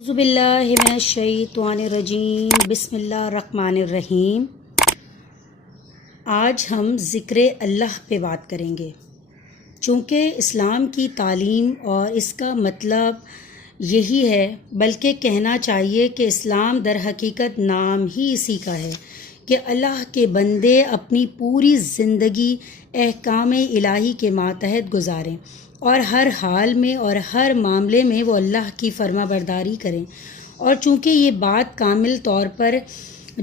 اعوذ باللہ من الشیطان الرجیم، بسم اللہ الرحمن الرحیم۔ آج ہم ذکر اللہ پہ بات کریں گے، چونکہ اسلام کی تعلیم اور اس کا مطلب یہی ہے، بلکہ کہنا چاہیے کہ اسلام در حقیقت نام ہی اسی کا ہے کہ اللہ کے بندے اپنی پوری زندگی احکام الہی کے ماتحت گزاریں اور ہر حال میں اور ہر معاملے میں وہ اللہ کی فرما برداری کریں۔ اور چونکہ یہ بات کامل طور پر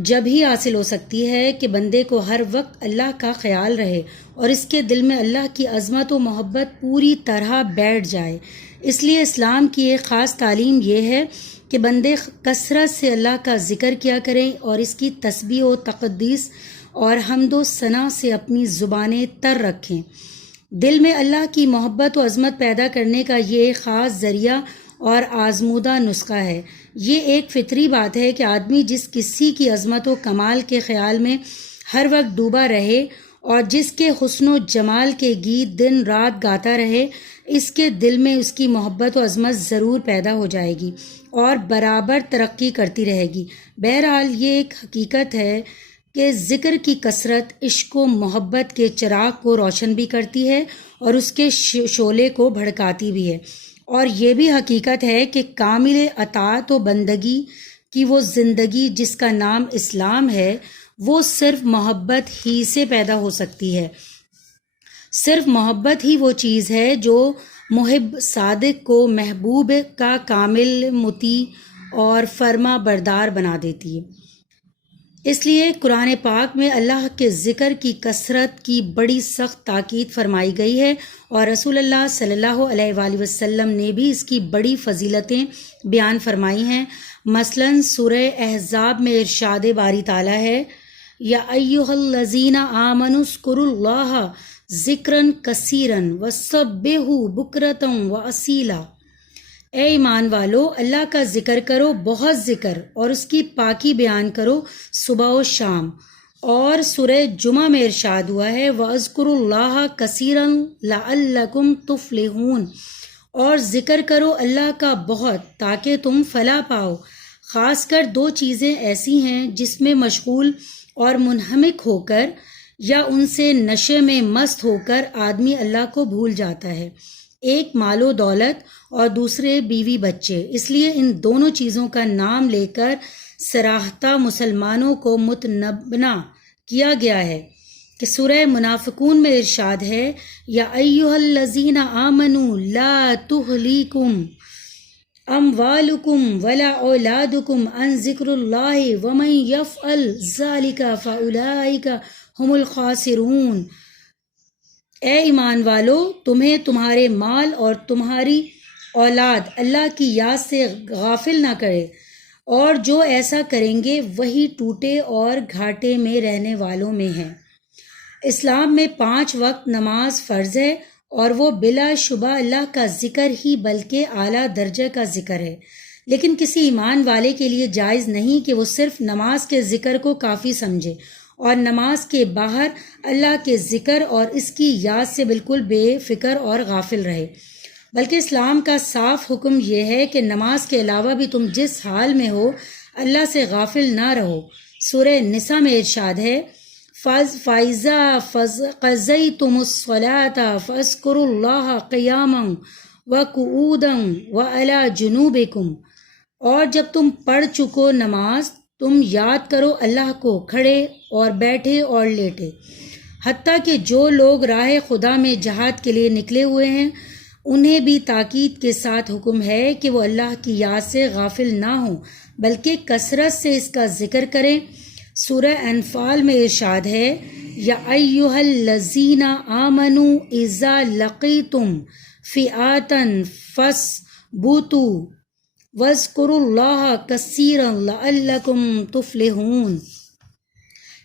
جب ہی حاصل ہو سکتی ہے کہ بندے کو ہر وقت اللہ کا خیال رہے اور اس کے دل میں اللہ کی عظمت و محبت پوری طرح بیٹھ جائے، اس لیے اسلام کی ایک خاص تعلیم یہ ہے کہ بندے کثرت سے اللہ کا ذکر کیا کریں اور اس کی تسبیح و تقدیس اور حمد و ثنا سے اپنی زبانیں تر رکھیں۔ دل میں اللہ کی محبت و عظمت پیدا کرنے کا یہ ایک خاص ذریعہ اور آزمودہ نسخہ ہے۔ یہ ایک فطری بات ہے کہ آدمی جس کسی کی عظمت و کمال کے خیال میں ہر وقت ڈوبا رہے اور جس کے حسن و جمال کے گیت دن رات گاتا رہے، اس کے دل میں اس کی محبت و عظمت ضرور پیدا ہو جائے گی اور برابر ترقی کرتی رہے گی۔ بہرحال یہ ایک حقیقت ہے کہ ذکر کی کثرت عشق و محبت کے چراغ کو روشن بھی کرتی ہے اور اس کے شعلے کو بھڑکاتی بھی ہے، اور یہ بھی حقیقت ہے کہ کامل اطاعت و بندگی کی وہ زندگی جس کا نام اسلام ہے، وہ صرف محبت ہی سے پیدا ہو سکتی ہے۔ صرف محبت ہی وہ چیز ہے جو محب صادق کو محبوب کا کامل مطیع اور فرما بردار بنا دیتی ہے۔ اس لیے قرآن پاک میں اللہ کے ذکر کی کثرت کی بڑی سخت تاکید فرمائی گئی ہے، اور رسول اللہ صلی اللہ علیہ وآلہ وسلم نے بھی اس کی بڑی فضیلتیں بیان فرمائی ہیں۔ مثلاً سورہ احزاب میں ارشاد باری تعالیٰ ہے، یا ایھا الذین آمنوا اذکروا اللہ ذکرا کثیرا وسبحوہ بکرۃ واصیلا۔ اے ایمان والو، اللہ کا ذکر کرو، بہت ذکر، اور اس کی پاکی بیان کرو صبح و شام۔ اور سورہ جمعہ میں ارشاد ہوا ہے، وَاذْكُرُوا اللَّهَ كَثِيرًا لَعَلَّكُمْ تُفْلِحُونَ، اور ذکر کرو اللہ کا بہت تاکہ تم فلاح پاؤ۔ خاص کر دو چیزیں ایسی ہیں جس میں مشغول اور منہمک ہو کر یا ان سے نشے میں مست ہو کر آدمی اللہ کو بھول جاتا ہے، ایک مال و دولت اور دوسرے بیوی بچے۔ اس لیے ان دونوں چیزوں کا نام لے کر سراحتہ مسلمانوں کو متنبہ کیا گیا ہے کہ سورہ منافقون میں ارشاد ہے، یا ایھا الذین آمنوا لا تلہکم اموالکم ولا اولادکم عن ذکر اللہ ومن یفعل ذلک فاولئک ھم الخاسرون۔ اے ایمان والو، تمہیں تمہارے مال اور تمہاری اولاد اللہ کی یاد سے غافل نہ کرے، اور جو ایسا کریں گے وہی ٹوٹے اور گھاٹے میں رہنے والوں میں ہیں۔ اسلام میں 5 وقت نماز فرض ہے، اور وہ بلا شبہ اللہ کا ذکر ہی بلکہ اعلیٰ درجے کا ذکر ہے، لیکن کسی ایمان والے کے لیے جائز نہیں کہ وہ صرف نماز کے ذکر کو کافی سمجھے اور نماز کے باہر اللہ کے ذکر اور اس کی یاد سے بالکل بے فکر اور غافل رہے، بلکہ اسلام کا صاف حکم یہ ہے کہ نماز کے علاوہ بھی تم جس حال میں ہو اللہ سے غافل نہ رہو۔ سورہ نساء میں ارشاد ہے، فَإِذَا قَضَيْتُمُ الصَّلَاةَ فَاذْكُرُوا اللَّهَ قِيَامًا وَقُعُودًا وَعَلَى جُنُوبِكُمْ، اور جب تم پڑھ چکو نماز، تم یاد کرو اللہ کو کھڑے اور بیٹھے اور لیٹے۔ حتیٰ کہ جو لوگ راہ خدا میں جہاد کے لیے نکلے ہوئے ہیں، انہیں بھی تاکید کے ساتھ حکم ہے کہ وہ اللہ کی یاد سے غافل نہ ہوں بلکہ کثرت سے اس کا ذکر کریں۔ سورہ انفال میں ارشاد ہے، یا ایھا الذین آمنوا اذا لقیتم فئۃ فاثبتوا واذکروا اللہ کثیرا لعلکم تفلحون۔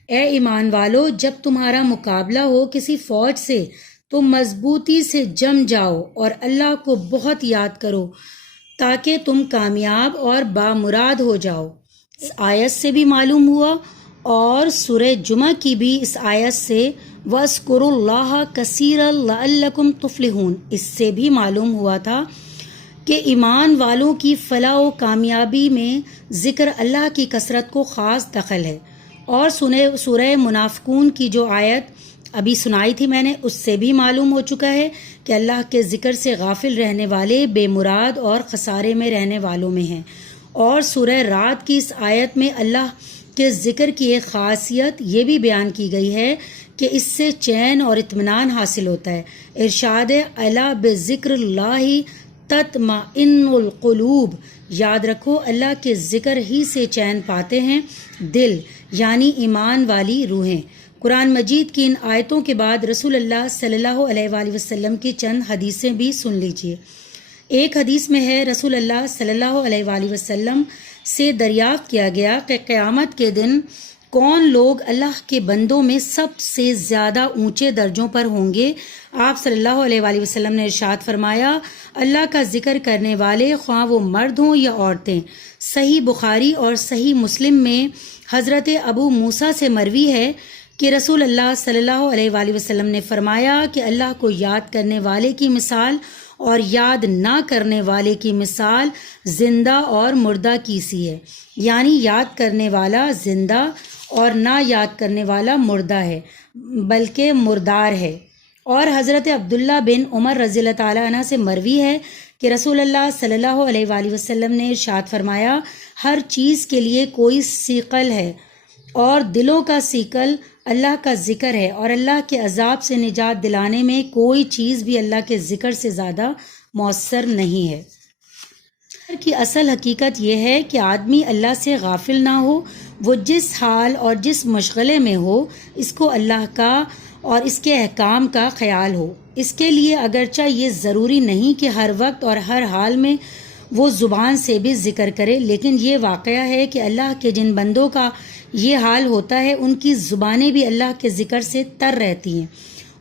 اے ایمان والو، جب تمہارا مقابلہ ہو کسی فوج سے تو مضبوطی سے جم جاؤ اور اللہ کو بہت یاد کرو تاکہ تم کامیاب اور بامراد ہو جاؤ۔ اس آیت سے بھی معلوم ہوا، اور سورہ جمعہ کی بھی اس آیت سے وَاذْكُرُوا اللَّهَ كَثِيرًا لَعَلَّكُمْ تُفْلِحُونَ، اس سے بھی معلوم ہوا تھا کہ ایمان والوں کی فلاح و کامیابی میں ذکر اللہ کی کثرت کو خاص دخل ہے۔ اور سورہ منافقون کی جو آیت ابھی سنائی تھی میں نے، اس سے بھی معلوم ہو چکا ہے کہ اللہ کے ذکر سے غافل رہنے والے بے مراد اور خسارے میں رہنے والوں میں ہیں۔ اور سورہ رعد کی اس آیت میں اللہ کے ذکر کی ایک خاصیت یہ بھی بیان کی گئی ہے کہ اس سے چین اور اطمینان حاصل ہوتا ہے۔ ارشاد الا بذکر اللہ تطمئن القلوب، یاد رکھو اللہ کے ذکر ہی سے چین پاتے ہیں دل، یعنی ایمان والی روحیں۔ قرآن مجید کی ان آیتوں کے بعد رسول اللہ صلی اللہ علیہ وآلہ وسلم کی چند حدیثیں بھی سن لیجیے۔ ایک حدیث میں ہے، رسول اللہ صلی اللہ علیہ وآلہ وسلم سے دریافت کیا گیا کہ قیامت کے دن کون لوگ اللہ کے بندوں میں سب سے زیادہ اونچے درجوں پر ہوں گے؟ آپ صلی اللہ علیہ وآلہ وسلم نے ارشاد فرمایا، اللہ کا ذکر کرنے والے، خواہ وہ مرد ہوں یا عورتیں۔ صحیح بخاری اور صحیح مسلم میں حضرت ابو موسیٰ سے مروی ہے کہ رسول اللہ صلی اللہ علیہ وآلہ وسلم نے فرمایا کہ اللہ کو یاد کرنے والے کی مثال اور یاد نہ کرنے والے کی مثال زندہ اور مردہ کی سی ہے، یعنی یاد کرنے والا زندہ اور نہ یاد کرنے والا مردہ ہے، بلکہ مردار ہے۔ اور حضرت عبداللہ بن عمر رضی اللہ تعالیٰ عنہ سے مروی ہے کہ رسول اللہ صلی اللہ علیہ وآلہ وسلم نے ارشاد فرمایا، ہر چیز کے لیے کوئی ثقل ہے اور دلوں کا ثقل اللہ کا ذکر ہے، اور اللہ کے عذاب سے نجات دلانے میں کوئی چیز بھی اللہ کے ذکر سے زیادہ مؤثر نہیں ہے۔ کی اصل حقیقت یہ ہے کہ آدمی اللہ سے غافل نہ ہو، وہ جس حال اور جس مشغلے میں ہو اس کو اللہ کا اور اس کے احکام کا خیال ہو۔ اس کے لیے اگرچہ یہ ضروری نہیں کہ ہر وقت اور ہر حال میں وہ زبان سے بھی ذکر کرے، لیکن یہ واقعہ ہے کہ اللہ کے جن بندوں کا یہ حال ہوتا ہے ان کی زبانیں بھی اللہ کے ذکر سے تر رہتی ہیں،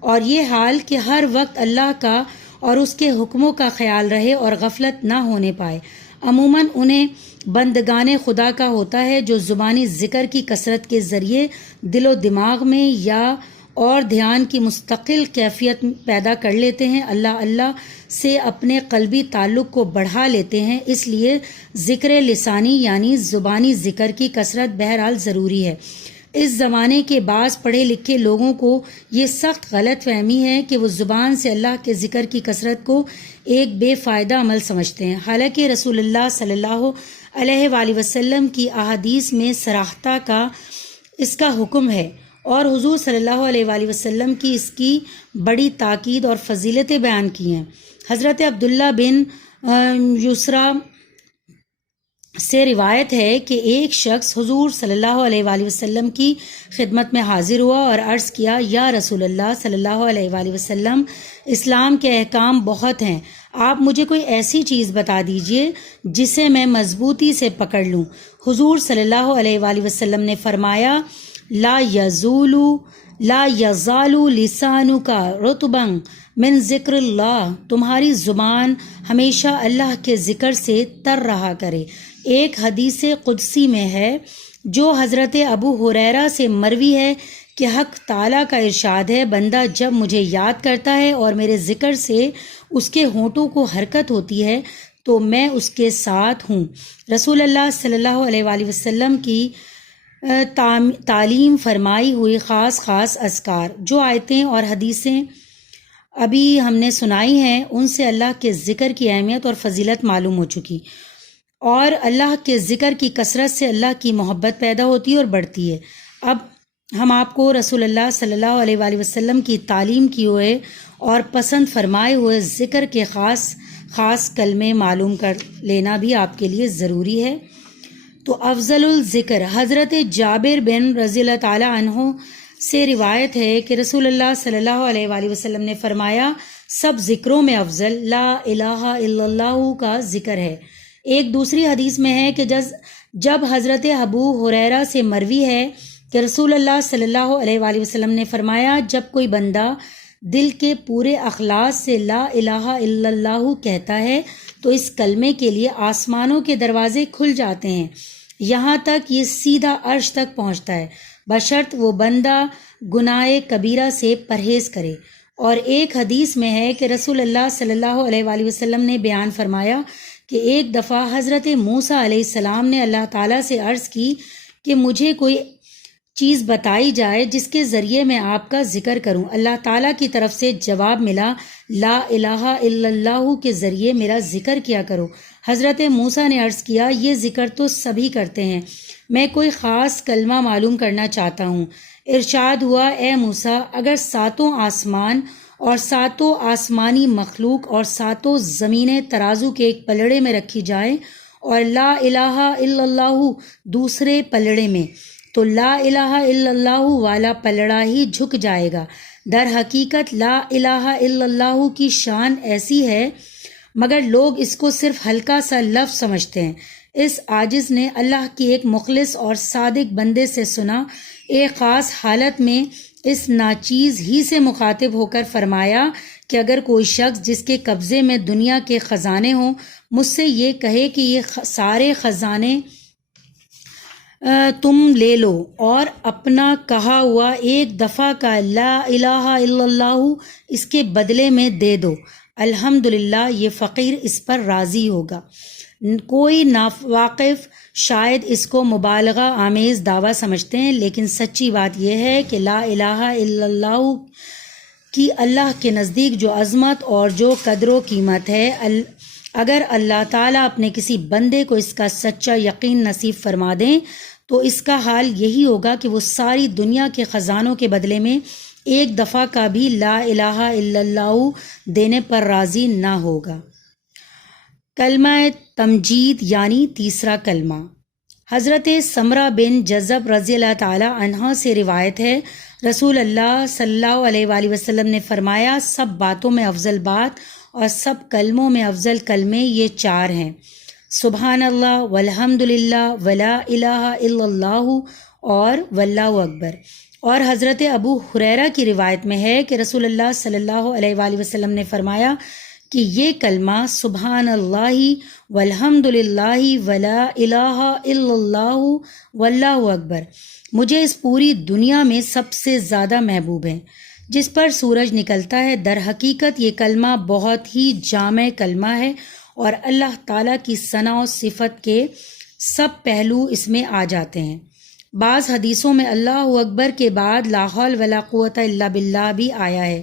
اور یہ حال کہ ہر وقت اللہ کا اور اس کے حکموں کا خیال رہے اور غفلت نہ ہونے پائے۔ عموماً انہیں بندگان خدا کا ہوتا ہے جو زبانی ذکر کی کثرت کے ذریعے دل و دماغ میں یا اور دھیان کی مستقل کیفیت پیدا کر لیتے ہیں، اللہ اللہ سے اپنے قلبی تعلق کو بڑھا لیتے ہیں۔ اس لیے ذکر لسانی یعنی زبانی ذکر کی کثرت بہرحال ضروری ہے۔ اس زمانے کے بعض پڑھے لکھے لوگوں کو یہ سخت غلط فہمی ہے کہ وہ زبان سے اللہ کے ذکر کی کثرت کو ایک بے فائدہ عمل سمجھتے ہیں، حالانکہ رسول اللہ صلی اللہ علیہ وآلہ وسلم کی احادیث میں صراحتہ کا اس کا حکم ہے، اور حضور صلی اللہ علیہ وآلہ وسلم کی اس کی بڑی تاکید اور فضیلتیں بیان کی ہیں۔ حضرت عبداللہ بن یسرا سے روایت ہے کہ ایک شخص حضور صلی اللہ علیہ وآلہ وسلم کی خدمت میں حاضر ہوا اور عرض کیا، یا رسول اللہ صلی اللہ علیہ وآلہ وسلم، اسلام کے احکام بہت ہیں، آپ مجھے کوئی ایسی چیز بتا دیجئے جسے میں مضبوطی سے پکڑ لوں۔ حضور صلی اللہ علیہ وآلہ وسلم نے فرمایا، لا یزال لسانک رطبا من ذکر اللہ، تمہاری زبان ہمیشہ اللہ کے ذکر سے تر رہا کرے۔ ایک حدیث قدسی میں ہے جو حضرت ابو ہریرہ سے مروی ہے کہ حق تعالیٰ کا ارشاد ہے، بندہ جب مجھے یاد کرتا ہے اور میرے ذکر سے اس کے ہونٹوں کو حرکت ہوتی ہے تو میں اس کے ساتھ ہوں۔ رسول اللہ صلی اللہ علیہ وآلہ وسلم کی تعلیم فرمائی ہوئی خاص اذکار، جو آیتیں اور حدیثیں ابھی ہم نے سنائی ہیں، ان سے اللہ کے ذکر کی اہمیت اور فضیلت معلوم ہو چکی، اور اللہ کے ذکر کی کثرت سے اللہ کی محبت پیدا ہوتی ہے اور بڑھتی ہے۔ اب ہم آپ کو رسول اللہ صلی اللہ علیہ وآلہ وسلم کی تعلیم کیے ہوئے اور پسند فرمائے ہوئے ذکر کے خاص کلمے معلوم کر لینا بھی آپ کے لیے ضروری ہے۔ تو افضل الذکر، حضرت جابر بن رضی اللہ تعالی عنہ سے روایت ہے کہ رسول اللہ صلی اللہ علیہ وآلہ وسلم نے فرمایا، سب ذکروں میں افضل لا الہ الا اللہ کا ذکر ہے۔ ایک دوسری حدیث میں ہے کہ جب حضرت ابو ہریرہ سے مروی ہے کہ رسول اللہ صلی اللہ علیہ وآلہ وسلم نے فرمایا، جب کوئی بندہ دل کے پورے اخلاص سے لا الہ الا اللہ کہتا ہے تو اس کلمے کے لیے آسمانوں کے دروازے کھل جاتے ہیں، یہاں تک یہ سیدھا عرش تک پہنچتا ہے، بشرط وہ بندہ گناہ کبیرہ سے پرہیز کرے اور ایک حدیث میں ہے کہ رسول اللہ صلی اللہ علیہ وآلہ وسلم نے بیان فرمایا کہ ایک دفعہ حضرت موسیٰ علیہ السلام نے اللہ تعالیٰ سے عرض کی کہ مجھے کوئی چیز بتائی جائے جس کے ذریعے میں آپ کا ذکر کروں۔ اللہ تعالیٰ کی طرف سے جواب ملا، لا الہ الا اللہ کے ذریعے میرا ذکر کیا کرو۔ حضرت موسیٰ نے عرض کیا، یہ ذکر تو سبھی کرتے ہیں، میں کوئی خاص کلمہ معلوم کرنا چاہتا ہوں۔ ارشاد ہوا، اے موسیٰ، اگر ساتوں آسمان اور ساتوں آسمانی مخلوق اور ساتوں زمینیں ترازو کے ایک پلڑے میں رکھی جائیں اور لا الہ الا اللہ دوسرے پلڑے میں، تو لا الہ الا اللہ والا پلڑا ہی جھک جائے گا۔ در حقیقت لا الہ الا اللہ کی شان ایسی ہے، مگر لوگ اس کو صرف ہلکا سا لفظ سمجھتے ہیں۔ اس عاجز نے اللہ کی ایک مخلص اور صادق بندے سے سنا، ایک خاص حالت میں اس ناچیز ہی سے مخاطب ہو کر فرمایا کہ اگر کوئی شخص جس کے قبضے میں دنیا کے خزانے ہوں مجھ سے یہ کہے کہ یہ سارے خزانے تم لے لو اور اپنا کہا ہوا ایک دفعہ کا لا الہ الا اللہ اس کے بدلے میں دے دو، الحمدللہ یہ فقیر اس پر راضی ہوگا۔ کوئی ناواقف شاید اس کو مبالغہ آمیز دعویٰ سمجھتے ہیں، لیکن سچی بات یہ ہے کہ لا الہ الا اللہ کی اللہ کے نزدیک جو عظمت اور جو قدر و قیمت ہے، اگر اللہ تعالیٰ اپنے کسی بندے کو اس کا سچا یقین نصیب فرما دیں تو اس کا حال یہی ہوگا کہ وہ ساری دنیا کے خزانوں کے بدلے میں ایک دفعہ کا بھی لا الہ الا اللہ دینے پر راضی نہ ہوگا۔ کلمہ تمجید یعنی تیسرا کلمہ۔ حضرت سمرہ بن جذب رضی اللہ تعالی عنہ سے روایت ہے، رسول اللہ صلی اللہ علیہ وآلہ وسلم نے فرمایا، سب باتوں میں افضل بات اور سب کلموں میں افضل کلمے یہ چار ہیں، سبحان اللہ والحمد للہ ولا الہ الا اللہ اور واللہ اکبر۔ اور حضرت ابو ہریرہ کی روایت میں ہے کہ رسول اللہ صلی اللہ علیہ وآلہ وسلم نے فرمایا کہ یہ کلمہ سبحان اللہ والحمد للہ ولا الہ الا اللہ واللہ اکبر مجھے اس پوری دنیا میں سب سے زیادہ محبوب ہے۔ جس پر سورج نکلتا ہے، در حقیقت یہ کلمہ بہت ہی جامع کلمہ ہے اور اللہ تعالیٰ کی ثنا و صفت کے سب پہلو اس میں آ جاتے ہیں۔ بعض حدیثوں میں اللہ اکبر کے بعد لا حول ولا قوت الا باللہ بھی آیا ہے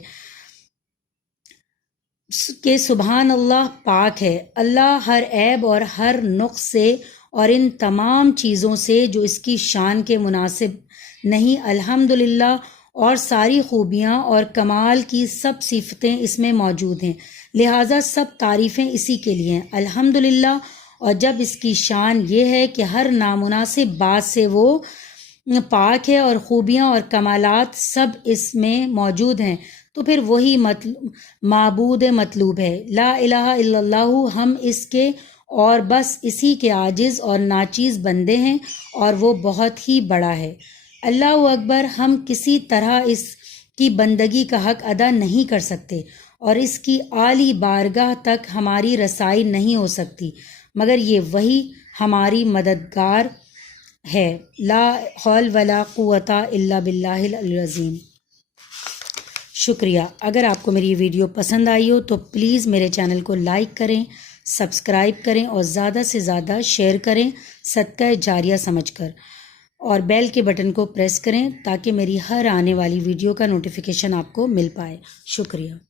کہ سبحان اللہ پاک ہے اللہ ہر عیب اور ہر نقص سے اور ان تمام چیزوں سے جو اس کی شان کے مناسب نہیں، الحمدللہ، اور ساری خوبیاں اور کمال کی سب صفتیں اس میں موجود ہیں، لہٰذا سب تعریفیں اسی کے لیے ہیں، الحمدللہ۔ اور جب اس کی شان یہ ہے کہ ہر نامناسب بات سے وہ پاک ہے اور خوبیاں اور کمالات سب اس میں موجود ہیں، تو پھر وہی معبود مطلوب ہے۔ لا الہ الا اللہ، ہم اس کے اور بس اسی کے عاجز اور ناچیز بندے ہیں اور وہ بہت ہی بڑا ہے۔ اللہ اکبر، ہم کسی طرح اس کی بندگی کا حق ادا نہیں کر سکتے اور اس کی عالی بارگاہ تک ہماری رسائی نہیں ہو سکتی، مگر یہ وہی ہماری مددگار ہے۔ لا حول ولا قوت الا باللہ العلی العظیم۔ شکریہ۔ اگر آپ کو میری یہ ویڈیو پسند آئی ہو تو پلیز میرے چینل کو لائک کریں، سبسکرائب کریں اور زیادہ سے زیادہ شیئر کریں صدقہ جاریہ سمجھ کر، اور بیل کے بٹن کو پریس کریں تاکہ میری ہر آنے والی ویڈیو کا نوٹیفیکیشن آپ کو مل پائے۔ شکریہ۔